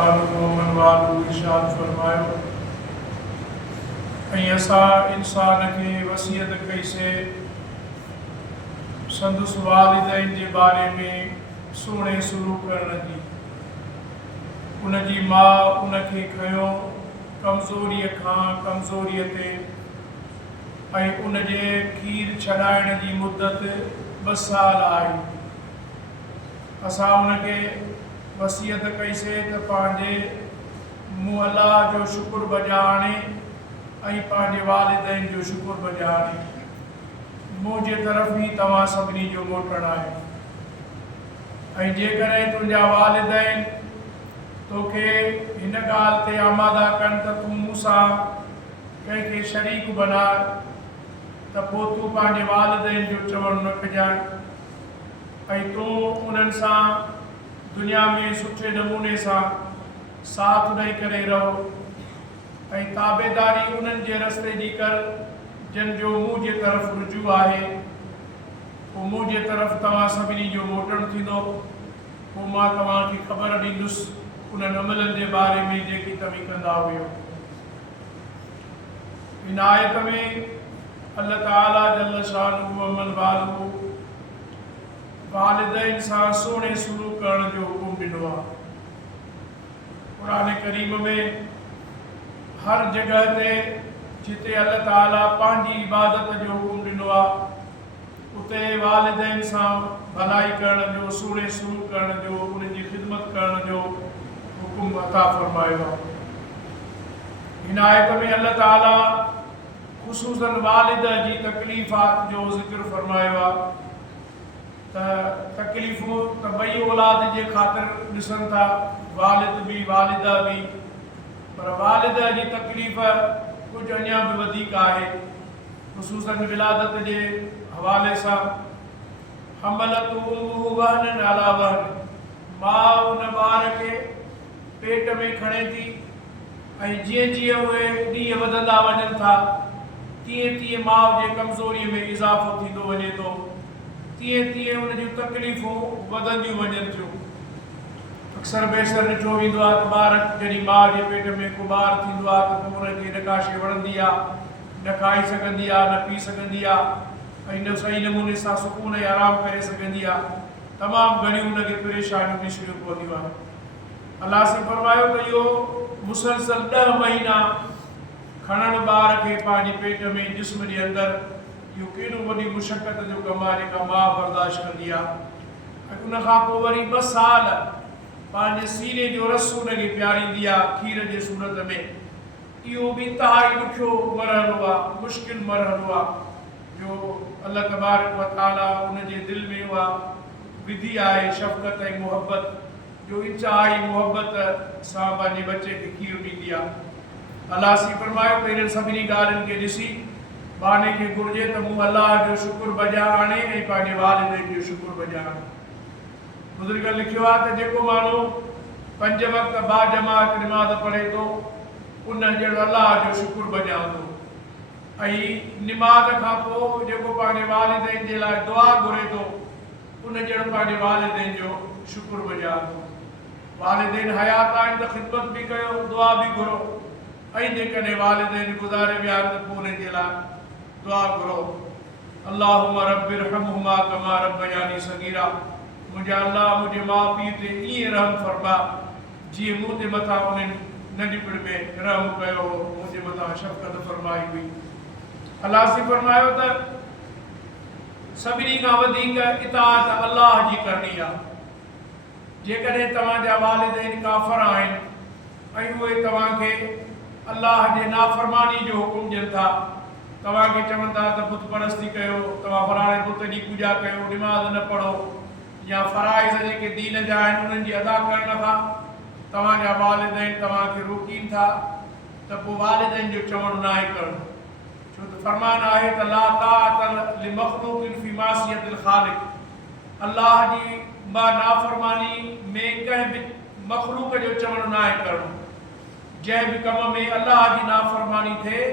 इरशाद फरमायो ऐं असां इंसान खे वसियत कईसे संदुस वालिदैन जे बारे में सुहिणे सलूक करण जी। उनजी माउ उनखे खयो कमज़ोरीअ खां कमज़ोरीअ ते ऐं उनजे खीर छॾाइण जी मुद्दत 2 साल आई। असां उनखे वसियत कईसे त पंहिंजे मुंहुं अलाह जो शुक्र बजाणे ऐं पंहिंजे वालिदैन जो शुक्र बजाणे। मुंहिंजे तरफ़ ई तव्हां सभिनी जो मोटणु आहे ऐं जेकॾहिं तुंहिंजा वालिदैन तोखे हिन ॻाल्हि ते आमादा कनि त तूं मूंसां कंहिंखे शरीक बनाए त पोइ तूं पंहिंजे वालिदैन जो चवणु न कजांइ ऐं तूं उन्हनि सां दुनिया में सुठे नमूने सां साथ ॾेई करे रहो ऐं ताबेदारी उन्हनि जे रस्ते जी कर जिन जो मूं जे तरफ़ रुजू आहे। पोइ मूं जे तरफ़ तव्हां सभिनी जो मोटणु थींदो। पोइ मां तव्हांखे ख़बर ॾींदुसि उन्हनि अमलनि जे बारे में जेकी तव्हीं कंदा हुयो। इन आयत में अल्लाह ताला जल शानुहु अमल वालू वालिदैन सां सुहिणे सलूक करण जो हुकुम ॾिनो आहे। क़ुरान करीम में हर जगह ते जिते अल्लाह ताला पंहिंजी इबादत जो हुकुम ॾिनो आहे उते वालिदैन सां भलाई करण जो सुहिणे सलूक करण जो उनजी ख़िदमत करण जो हुकुम अता फरमायो आहे। हिन आयत में अल्लाह ताला ख़ुसूसन वालिद जी तकलीफ़ात जो ज़िक्र फरमायो आहे त तकलीफ़ूं त ॿई औलाद जे ख़ातिर ॾिसनि था, वालिद बि वालिदा बि, पर वालिद जी तकलीफ़ कुझु अञा बि वधीक आहे। ख़ुसूसन विलादत जे हवाले सां हमलतु उम्मुहु वहनन अला वहन, माउ उन ॿार खे पेट में खणे थी ऐं जीअं जीअं उहे ॾींहं वधंदा वञनि था तीअं तीअं माउ जे कमज़ोरीअ में इज़ाफ़ो थींदो वञे थो, तीअं तीअं उन जूं तकलीफ़ूं वधंदियूं वञनि थियूं। अक्सर बेसर ॾिठो वेंदो आहे त ॿार जॾहिं माउ जे पेट में को ॿार थींदो आहे त पोइ उनखे न का शइ वणंदी आहे, न खाई सघंदी आहे, न पी सघंदी आहे ऐं न सही नमूने सां सुकून ऐं आराम करे सघंदी आहे। तमामु घणियूं उनखे परेशानियूं ॾिसणियूं पवंदियूं आहिनि। अलाह से फरमायो त इहो मुसलसल 10 महीना खणण ॿार खे पंहिंजे पेट में जिस्म जे अंदरि इहो केॾो वॾी मुशक़त जो कमु आहे जेका माउ बर्दाश्त कंदी आहे। ऐं उनखां पोइ वरी 2 साल पंहिंजे सीने जो रस उनखे पियारींदी आहे खीर जे सूरत में। इहो बि इंतिहाई ॾुखियो मरहलो आहे, मुश्किल मरहलो आहे जो अल्लाह तबारक व तआला उनजे दिलि में उहा विधी आहे शफ़क़त ऐं मुहबत जो इंतिहाई मुहबत सां पंहिंजे बचे खे खीर ॾींदी आहे। अलाह सी फरमायो त इन्हनि सभिनी ॻाल्हियुनि खे ॾिसी बाने खे घुरिजे त मूं अलाह जो शुक्र बजा आणे ऐं पंहिंजे वालिदैन जो शुक्र बजा आणे। बुज़ुर्ग लिखियो आहे त जेको माण्हू 5 वक़्त बाजमात निमाज़ पढ़े थो उन जहिड़ो अलाह जो शुक्र बजाईंदो ऐं निमाज़ खां पोइ जेको पंहिंजे वालिदैन जे लाइ दुआ घुरे थो उन जहिड़ो पंहिंजे वालिदैन जो शुक्र बजाईंदो। वालिदैन हयात आहिनि त ख़िदमत बि कयो, दुआ बि घुरो ऐं जेकॾहिं वालिदैन गुज़ारे विया त पोइ उन जे लाइ दुआ घुरो। अल्लाहुम्मा रब्बिरहमहुमा कमा रब्बयानी सगीरा, मुंहिंजा अल्लाह मुंहिंजे माउ पीउ ते ईअं रहम फरमा जीअं मूं जे मथां उन्हनि नंढपण में रहम कयो हो, मुंहिंजे मथां शफ़क़त फरमाई हुई। अलाह से फरमायो त सभिनी खां वधीक इताअत अल्लाह जी करणी आहे। जेकॾहिं तव्हांजा वालिदैन काफ़िर आहिनि ऐं उहे तव्हांखे अल्लाह जे नाफ़रमानी जो हुकुम ॾियनि था, तव्हांखे चवनि था त बुत परस्ती कयो, तव्हां फलाणे बुत जी पूॼा कयो, निमाज़ न पढ़ो या फ़राइज़ जेके दीन जा आहिनि उन्हनि जी अदा करण खां तव्हांजा वालिदैन तव्हांखे रोकीनि था त पोइ वालिदैन जो चवणु न आहे करणु। छो त फ़रमान आहे त ला ताअत लिमख़लूक़िन फ़ी मासियतिल ख़ालिक़, अल्लाह जी नाफ़रमानी में कंहिं बि मख़लूक़ जो चवणु न आहे करणु। जंहिं बि कम में अल्लाह जी नाफ़रमानी थिए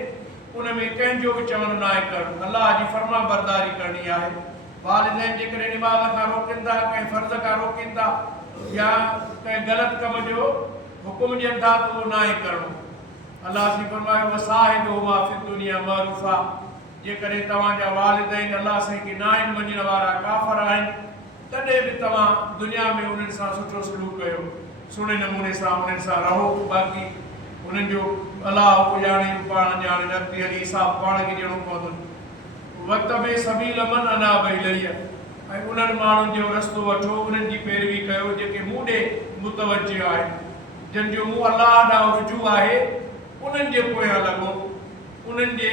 उन में कंहिंजो बि चवणु न आहे करणु, अल्लाह जी फर्मा बरदारी करणी आहे। वालिदैन जेकॾहिं निमाज़ खां रोकनि था, कंहिं फ़र्ज़ खां रोकनि था या कंहिं ग़लति कम जो हुकुम ॾियनि था त उहो ना ई करिणो। अलाह सी फरमायो वसाहिबुहुमा फ़िद दुनिया मअरूफ़ा, जेकॾहिं तव्हांजा वालिदैन अलाह साईं खे ना आहिनि मञण वारा काफ़िर आहिनि तॾहिं बि तव्हां दुनिया में उन्हनि सां सुठो सलूक कयो, सुहिणे नमूने सां उन्हनि सां रहो। बाक़ी उन्हनि जो अलाह ॼाणे पाण ॼाणे, अॻिते हली हिसाब पाण खे ॾियणो पवंदो। वतबे सबील मन अनाब इलैया, ऐं उन्हनि माण्हुनि जो रस्तो वठो, उन्हनि जी पैरवी कयो जेके मूं ॾे मुतवजह आहे, जिन जो मुंहुं अलाह ॾांहुं रुजू आहे। उन्हनि जे पोयां लॻो, उन्हनि जे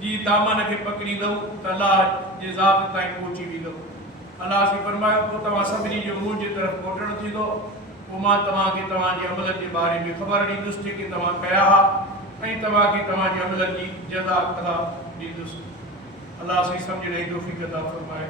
जी दामन खे पकड़ींदव त अलाह जे ज़ात ताईं पहुची वेंदव। अलाह सी फरमायो पोइ तव्हां सभिनी जो मुंहिंजे तरफ़ मोटणु थींदो, पोइ मां तव्हांखे तव्हांजे अमलनि जे बारे में ख़बर ॾींदुसि जेके तव्हां कया हुआ, ऐं तव्हांखे तव्हांजे अमलनि जी जज़ा अदा ॾींदुसि। अलाह सी सम्झण जी तौफ़ीक़ अता फरमाए।